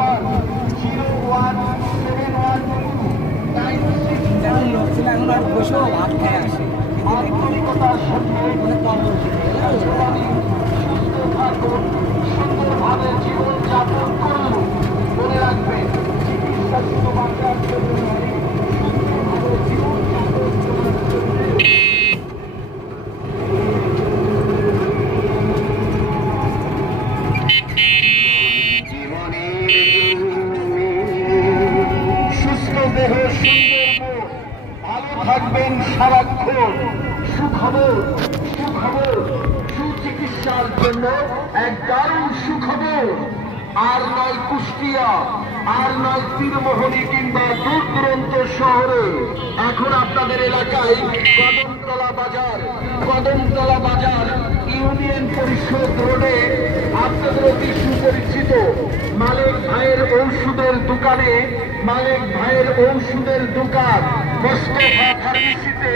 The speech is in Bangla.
নাম্বার 01712 লোক ছিল এখন আর বসেও ভাত খেয়ে আসে আন্তরিকতার সঙ্গে সুস্থ থাকুন, সুন্দরভাবে জীবনযাপন করুন। মনে রাখবেন, চিকিৎসা শুধু বাঁচার জন্য নয়, সুন্দরভাবে জীবনযাপন করার জন্য। সুস্থ দেহ সুন্দর মন, ভালো থাকবেন সারাক্ষণ। সুখবর, সুখবর, সুচিকিৎসার জন্য এক দারুণ সুখবর। আর নয় কুষ্টিয়া, আর নয় তীরমোহনী কিংবা দূর দূরান্ত শহরে, এখন আপনাদের এলাকায় কদমতলা বাজার ইউনিয়ন পরিষদ রোডে আপনাদের অতি সুপরিচিত মালিক ভাইয়ের ঔষধের দোকানে, মালিক ভাইয়ের ঔষধের দোকান মোস্তফা ফার্মেসিতে